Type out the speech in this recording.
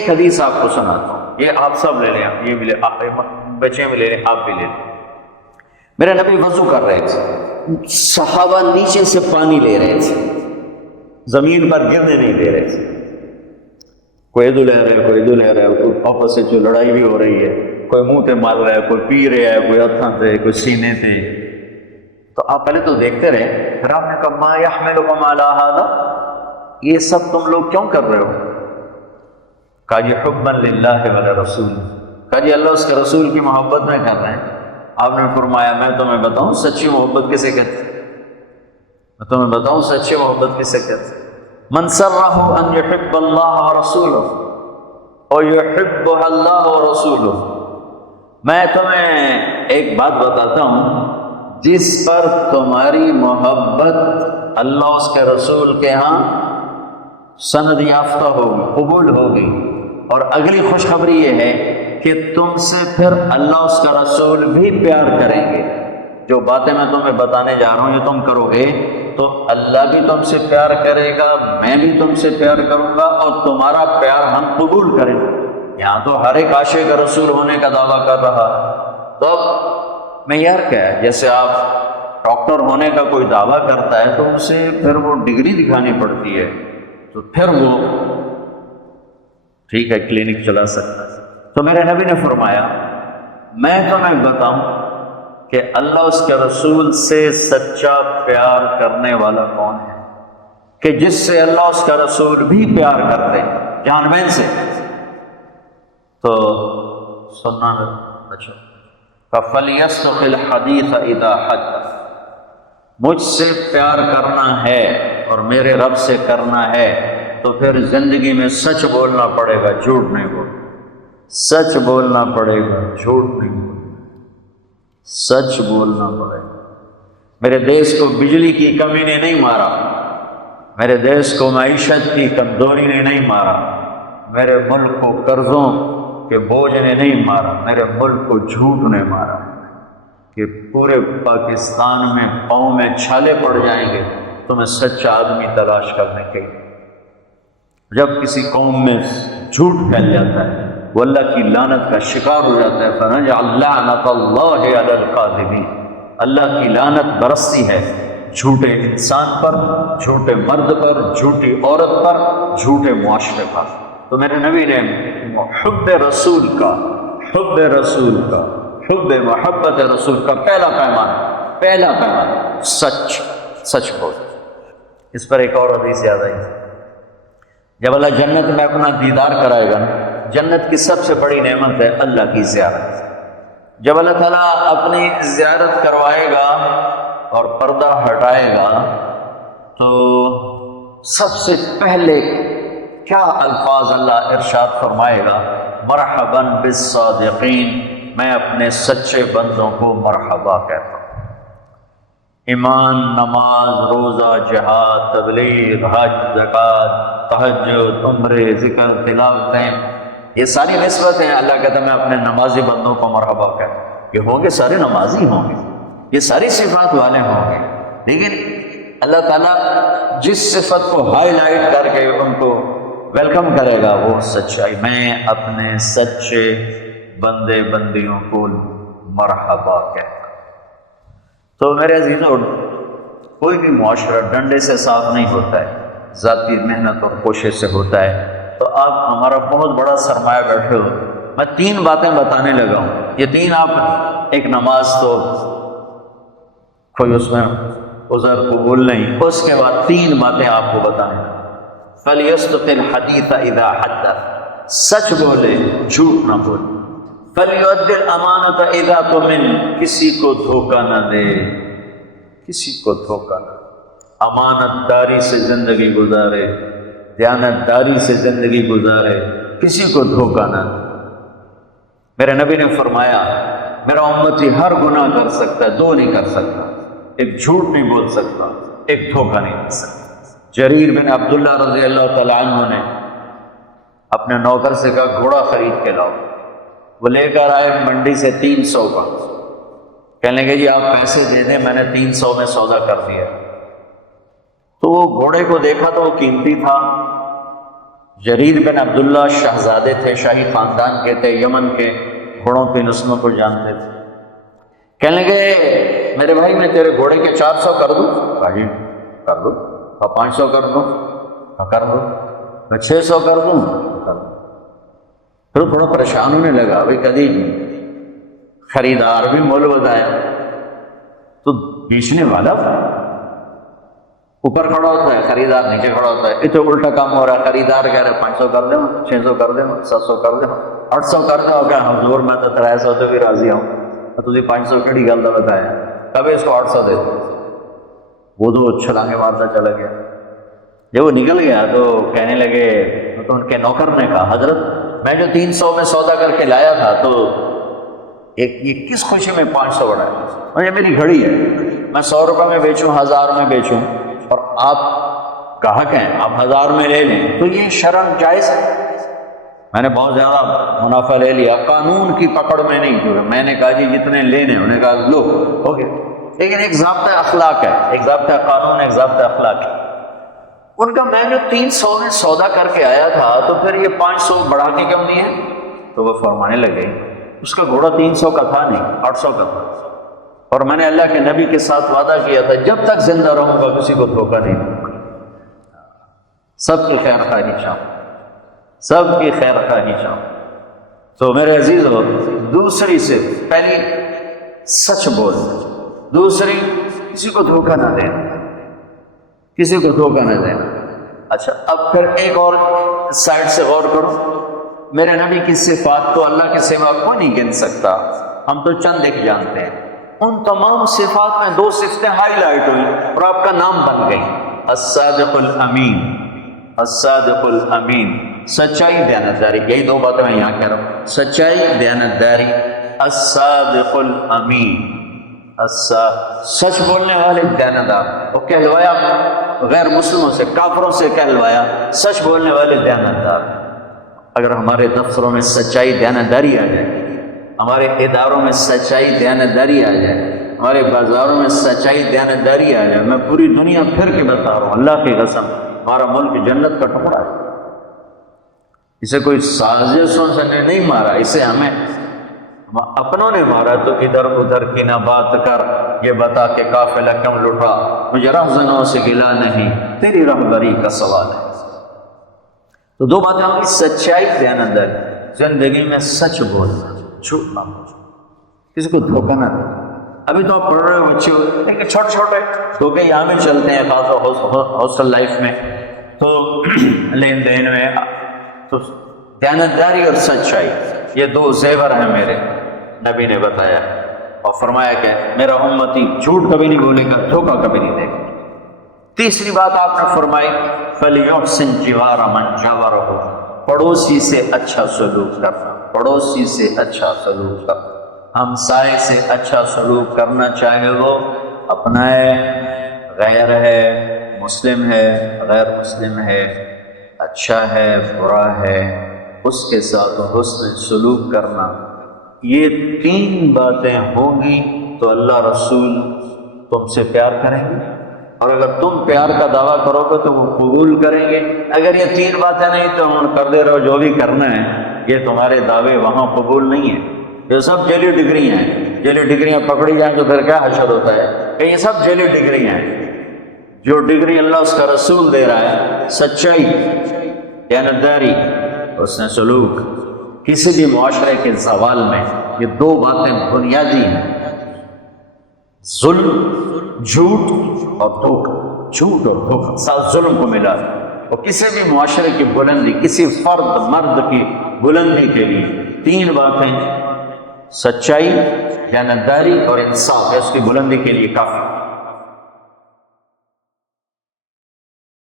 ایک حدیث آپ کو سناتا ہوں، یہ آپ سب لے لیں، یہ بھی لے، بچے بھی لے لیں، آپ بھی لے لیں۔ میرے نبی وضو کر رہے تھے، صحابہ نیچے سے پانی لے رہے تھے، زمین پر گرنے نہیں دے رہے تھے، کوئی ادھر لے رہا ہے، کوئی ادھر لے رہا ہے، کوئی آپس سے جو لڑائی بھی ہو رہی ہے، کوئی منہ پہ مار رہا ہے، کوئی پی رہا ہے، کوئی ہاتھوں سے، کوئی سینے سے۔ تو آپ پہلے تو دیکھتے رہے، پھر آپ نے کہا ما یحملکم علی ھذا، یہ سب تم لوگ کیوں کر رہے ہو؟ کہا یہ حبا للہ ولرسول، کہا جی اللہ اس کے رسول کی محبت میں کر رہے ہیں۔ آپ نے فرمایا میں تمہیں بتاؤں سچی محبت کسے کہتے ہیں؟ میں تمہیں بتاؤں سچی محبت کسے کہتے ہیں؟ من سرہ ان یحب اللہ ورسولہ اور یحبہ اللہ ورسولہ۔ میں تمہیں ایک بات بتاتا ہوں، جس پر تمہاری محبت اللہ اس کے رسول کے ہاں سند یافتہ ہوگی، قبول ہوگی، اور اگلی خوشخبری یہ ہے کہ تم سے پھر اللہ اس کا رسول بھی پیار کریں گے۔ جو باتیں میں تمہیں بتانے جا رہا ہوں یہ تم کرو گے تو اللہ بھی تم سے پیار کرے گا، میں بھی تم سے پیار کروں گا، اور تمہارا پیار ہم قبول کریں گے۔ یہاں تو ہر ایک عاشق رسول ہونے کا دعویٰ کر رہا، تو معیار کیا ہے؟ جیسے آپ ڈاکٹر ہونے کا کوئی دعویٰ کرتا ہے تو اسے پھر وہ ڈگری دکھانی پڑتی ہے، تو پھر وہ ٹھیک ہے کلینک چلا سکتا ہے۔ تو میرے نبی نے فرمایا میں تمہیں بتاؤں کہ اللہ اس کے رسول سے سچا پیار کرنے والا کون ہے، کہ جس سے اللہ اس کا رسول بھی پیار کرتے جان بین سے۔ تو سننا اچھا فَفَلْيَسْتَقِ الْحَدِيثَ إِذَا حَدَّثَ، مجھ سے پیار کرنا ہے اور میرے رب سے کرنا ہے تو پھر زندگی میں سچ بولنا پڑے گا، جھوٹ نہیں بولنا، سچ بولنا پڑے گا، جھوٹ نہیں بولنا، سچ بولنا پڑے گا۔ میرے دیش کو بجلی کی کمی نے نہیں مارا، میرے دیش کو معیشت کی کمزوری نے نہیں مارا، میرے ملک کو قرضوں کے بوجھ نے نہیں مارا، میرے ملک کو جھوٹ نے مارا کہ پورے پاکستان میں پاؤں میں چھالے پڑ جائیں گے تمہیں سچا آدمی تلاش کرنے کے لیے۔ جب کسی قوم میں جھوٹ پھیل جاتا ہے وہ اللہ کی لعنت کا شکار ہو جاتا ہے۔ فَنَجْعَلْ لَعْنَةَ اللَّهِ عَلَى الْكَاذِبِينَ، اللہ کی لعنت برستی ہے جھوٹے انسان پر، جھوٹے مرد پر، جھوٹی عورت پر، جھوٹے معاشرے پر۔ تو میرے نبی نے حب رسول کا، حب رسول کا، حب محبت رسول کا پہلا پیمانہ سچ، سچ بول۔ اس پر ایک اور حدیث یاد آئی، جب اللہ جنت میں اپنا دیدار کرائے گا، جنت کی سب سے بڑی نعمت ہے اللہ کی زیارت۔ جب اللہ تعالیٰ اپنی زیارت کروائے گا اور پردہ ہٹائے گا تو سب سے پہلے کیا الفاظ اللہ ارشاد فرمائے گا؟ مرحباً بالصادقین، میں اپنے سچے بندوں کو مرحبا کہتا ہوں۔ ایمان، نماز، روزہ، جہاد، تبلیغ، حج، زکوٰۃ، تہجد، عمرے، ذکر، تلاوتیں، یہ ساری نسبتیں اللہ کہتا ہے میں اپنے نمازی بندوں کو مرحبا کہتا ہوں۔ یہ ہوں گے سارے نمازی ہوں گے، یہ ساری صفات والے ہوں گے، لیکن اللہ تعالیٰ جس صفت کو ہائی لائٹ کر کے ان کو ویلکم کرے گا وہ سچائی۔ میں اپنے سچے بندے بندیوں کو مرحبا کہتا ہوں۔ تو میرے عزیزوں، کوئی بھی معاشرہ ڈنڈے سے صاف نہیں ہوتا ہے، ذاتی محنت اور کوشش سے ہوتا ہے۔ تو آپ ہمارا بہت بڑا سرمایہ بیٹھے ہو، میں 3 باتیں بتانے لگا ہوں، یہ 3 آپ، ایک نماز تو کوئی اس میں عذر قبول نہیں، اس کے بعد 3 باتیں آپ کو بتانے لگا۔ فَلْيَسْتَقِ الْحَدِيثَ إِذَا حَدَّثَ، سچ بولے، جھوٹ نہ بولے۔ فَلْيُؤَدِّ الْأَمَانَةَ إِذَا تُؤْمِنَ، کسی کو دھوکہ نہ دے، کسی کو دھوکہ نہ دے، امانت داری سے زندگی گزارے، دیانت داری سے زندگی گزارے، کسی کو دھوکہ نہ دے۔ میرے نبی نے فرمایا میرا امتی ہر گناہ کر سکتا ہے، 2 نہیں کر سکتا، ایک جھوٹ نہیں بول سکتا، ایک دھوکہ نہیں کر سکتا۔ جریر بن عبداللہ رضی اللہ تعالیٰ عنہ نے اپنے نوکر سے کہا گھوڑا خرید کے لاؤ، وہ لے کر آئے منڈی سے 300 کا، کہنے لگے جی آپ پیسے دے دیں، میں نے 300 میں سودا کر دیا۔ تو وہ گھوڑے کو دیکھا تو وہ قیمتی تھا، جریر بن عبداللہ شہزادے تھے، شاہی خاندان کے تھے، یمن کے گھوڑوں کی نسلوں کو جانتے تھے۔ کہنے لگے میرے بھائی میں تیرے گھوڑے کے 400 کر دوں؟ کہا جی کر دو۔ 500 کر دوں؟ کر دو۔ 600 کر دوں؟ کر دو۔ پھر تھوڑا پریشان ہونے لگا، بھائی کدی خریدار بھی مول بتایا تو بیچنے والا اوپر کھڑا ہوتا ہے، خریدار نیچے کھڑا ہوتا ہے۔ یہ تو الٹا کام ہو رہا ہے، خریدار کہہ رہے 500 کر دیں، 600 کر دیں، 700 کر دیں، 800 کر دیں، کہ حضور میں تو 300 تو بھی راضی ہوں، تجھے 500 کڑی گل کا بتایا، اب اس کو 800 دے دو۔ وہ تو چھلانگے مارتا چلا گیا۔ جب وہ نکل گیا تو کہنے لگے، تو ان کے نوکر نے کہا حضرت میں جو 300 میں سودا کر کے لایا تھا تو یہ کس خوشی میں 500 بڑھایا؟ یہ میری گھڑی ہے، میں 100 روپے میں بیچوں، 1000 میں بیچوں، اور آپ گاہک ہیں، آپ 1000 میں لے لیں تو یہ شرم جائز ہے؟ میں نے بہت زیادہ منافع لے لیا، قانون کی پکڑ میں نہیں جو ہے، میں نے کہا جی جتنے لینے، انہوں نے کہا لو اوکے، لیکن ایک ضابطہ اخلاق ہے، ایک ضابطہ قانون، ایک ضابطہ اخلاق ہے۔ ان کا میں نے 300 میں سودا کر کے آیا تھا تو پھر یہ 500 بڑھا کے کیوں نہیں ہے؟ تو وہ فرمانے لگے اس کا گھوڑا 300 کا تھا نہیں، 800 کا تھا، اور میں نے اللہ کے نبی کے ساتھ وعدہ کیا تھا جب تک زندہ رہوں گا کسی کو دھوکہ نہیں دوں گا۔ سب کی خیر خواہی چاہوں، سب کی خیر خواہی چاہوں۔ تو میرے عزیزو، دوسری سے پہلی سچ بول، دوسری کسی کو دھوکہ نہ دینا، کسی کو دھوکہ نہ دینا۔ اچھا اب پھر ایک اور سائڈ سے غور کرو، میرے نبی کی صفات تو اللہ کے سوا کوئی نہیں گن سکتا، ہم تو چند ایک جانتے ہیں۔ ان تمام صفات میں 2 صفتیں ہائی لائٹ ہوئی اور آپ کا نام بن گئی، الصادق الامین، الصادق الامین، سچائی دیانتداری۔ یہی 2 باتیں میں یہاں کہہ رہا ہوں، سچائی دیانتداری، الصادق الامین، سچ بولنے والے دیانتدار۔ وہ کہلوایا غیر مسلموں سے، کافروں سے کہلوایا سچ بولنے والے دیانتدار۔ اگر ہمارے دفتروں میں سچائی دیانتداری آ جائے، ہمارے اداروں میں سچائی دیانتداری آ جائے، ہمارے بازاروں میں سچائی دیانتداری آ جائے، میں پوری دنیا پھر کے بتا رہا ہوں، اللہ کی قسم ہمارا ملک جنت کا ٹکڑا ہے۔ اسے کوئی سازشوں سے نہیں مارا، اسے ہمیں اپنوں نے مارا۔ تو ادھر ادھر کی نہ بات کر، یہ بتا کہ قافلہ کیوں لٹا، مجھے رہزنوں سے گلا نہیں، تیری رہبری کا سوال ہے۔ تو 2 باتیں ہوں گی، سچائی دیانتداری، زندگی میں سچ بولنا، جھوٹ نہ بولنا، کسی کو دھوکہ نہ دینا۔ ابھی تو آپ پڑھ رہے ہو بچے، لیکن چھوٹے چھوٹے دھوکے یہاں بھی چلتے ہیں، خاص ہاسٹل لائف میں، تو لین دین میں۔ تو دیانتداری اور سچائی یہ 2 زیور ہیں میرے، نبی نے بتایا اور فرمایا کہ میرا امتی جھوٹ کبھی نہیں بولے گا، دھوکہ کبھی نہیں دے گا۔ تیسری بات آپ نے فرمائی فَلْيُحْسِنْ جِوَارَ مَنْ جَاوَرَهُ، پڑوسی سے اچھا سلوک کرنا، پڑوسی سے اچھا سلوک کرنا، ہمسائے سے اچھا سلوک کرنا، چاہے وہ اپنا ہے، غیر ہے، مسلم ہے، غیر مسلم ہے، اچھا ہے، برا ہے، اس کے ساتھ حسن سلوک کرنا۔ یہ 3 باتیں ہوں گی تو اللہ رسول تم سے پیار کریں گے، اور اگر تم پیار کا دعویٰ کرو گے تو وہ قبول کریں گے۔ اگر یہ 3 باتیں نہیں تو ہم کرتے رہو جو بھی کرنا ہے، یہ تمہارے دعوے وہاں قبول نہیں ہیں۔ یہ سب جعلی ڈگریاں ہیں، جعلی ڈگریاں پکڑی جائیں تو پھر کیا حشر ہوتا ہے کہ یہ سب جعلی ڈگریاں ہیں۔ جو ڈگری اللہ اس کا رسول دے رہا ہے، سچائی، دیانتداری، حسن سلوک، کسی بھی معاشرے کے زوال میں یہ 2 باتیں بنیادی ہیں، ظلم، جھوٹ اور دھوکہ، جھوٹ اور دھوکہ ساتھ ظلم کو ملا۔ اور کسی بھی معاشرے کی بلندی، کسی فرد مرد کی بلندی کے لیے 3 باتیں، سچائی، دیانتداری اور انصاف، اس کی بلندی کے لیے کافی۔